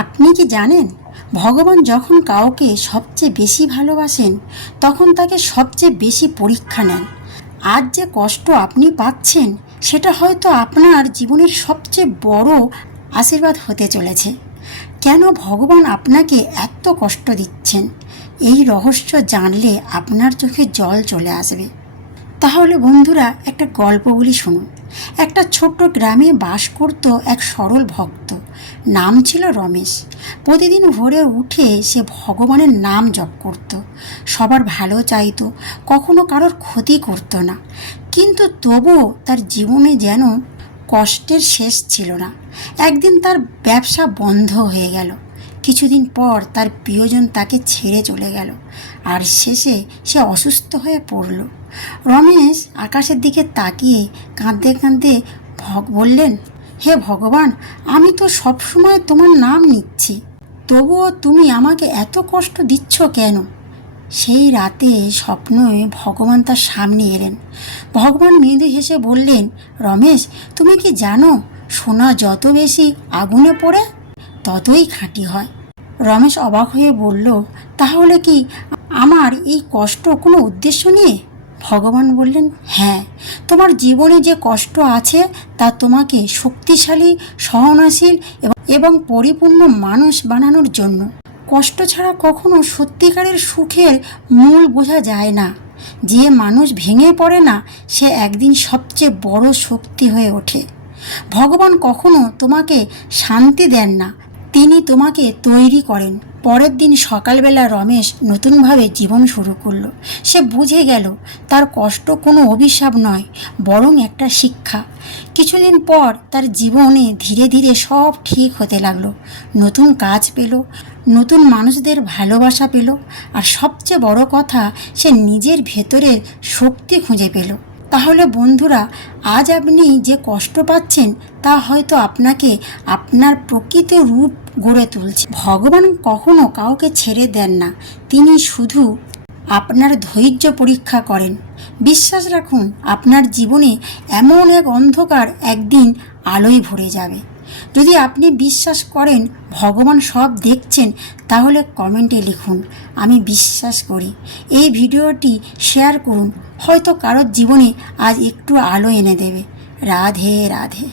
আপনি কি জানেন, ভগবান যখন কাউকে সবচেয়ে বেশি ভালোবাসেন তখন তাকে সবচেয়ে বেশি পরীক্ষা নেন। আজ যে কষ্ট আপনি পাচ্ছেন সেটা হয়তো আপনার জীবনের সবচেয়ে বড় আশীর্বাদ হতে চলেছে। কেন ভগবান আপনাকে এত কষ্ট দিচ্ছেন, এই রহস্য জানলে আপনার চোখে জল চলে আসবে। তাহলে বন্ধুরা, একটা গল্প বলি শুনুন। একটা ছোট্ট গ্রামে বাস করত এক সরল ভক্ত। নাম ছিল রমেশ। প্রতিদিন ভোরে উঠে সে ভগবানের নাম জপ করত, সবার ভালো চাইতো, কখনো কারোর ক্ষতি করত না। কিন্তু তবুও তার জীবনে যেন কষ্টের শেষ ছিল না। একদিন তার ব্যবসা বন্ধ হয়ে গেল। কিছুদিন পর তার প্রিয়জন তাকে ছেড়ে চলে গেল, আর শেষে সে অসুস্থ হয়ে পড়ল। রমেশ আকাশের দিকে তাকিয়ে কাঁদতে কাঁদতে বললেন, হে ভগবান, আমি তো সবসময় তোমার নাম নিচ্ছি, তবুও তুমি আমাকে এত কষ্ট দিচ্ছ কেন? সেই রাতে স্বপ্নে ভগবান তার সামনে এলেন। ভগবান মৃদু হেসে বললেন, রমেশ, তুমি কি জানো, সোনা যত বেশি আগুনে পড়ে ততই খাঁটি হয়। রমেশ অবাক হয়ে বলল, তাহলে কি আমার এই কষ্ট কোনো উদ্দেশ্য নিয়ে? ভগবান বললেন, হ্যাঁ, তোমার জীবনে যে কষ্ট আছে তা তোমাকে শক্তিশালী, সহনশীল এবং পরিপূর্ণ মানুষ বানানোর জন্য। কষ্ট ছাড়া কখনো সত্যিকারের সুখের মূল বোঝা যায় না। যে মানুষ ভেঙে পড়ে না, সে একদিন সবচেয়ে বড় শক্তি হয়ে ওঠে। ভগবান কখনো তোমাকে শান্তি দেন না, তিনি তোমাকে তৈরি করেন। পরের দিন সকালবেলা রমেশ নতুনভাবে জীবন শুরু করলো। সে বুঝে গেল তার কষ্ট কোনো অভিশাপ নয়, বরং একটা শিক্ষা। কিছুদিন পর তার জীবনে ধীরে ধীরে সব ঠিক হতে লাগলো। নতুন কাজ পেল, নতুন মানুষদের ভালোবাসা পেল, আর সবচেয়ে বড় কথা, সে নিজের ভেতরের শক্তি খুঁজে পেল। তাহলে বন্ধুরা, আজ আপনি যে কষ্ট পাচ্ছেন তা হয়তো আপনাকে আপনার প্রকৃত রূপ গড়ে তুলছে। ভগবান কখনো কাউকে ছেড়ে দেন না, তিনি শুধু আপনার ধৈর্য পরীক্ষা করেন। বিশ্বাস রাখুন, আপনার জীবনে এমন এক অন্ধকার একদিন আলোয় ভরে যাবে। যদি আপনি বিশ্বাস করেন ভগবান সব দেখছেন, তাহলে কমেন্টে লিখুন, আমি বিশ্বাস করি। এই ভিডিওটি শেয়ার করুন, হয়তো কারোর জীবনে আজ একটু আলো এনে দেবে। রাধে রাধে।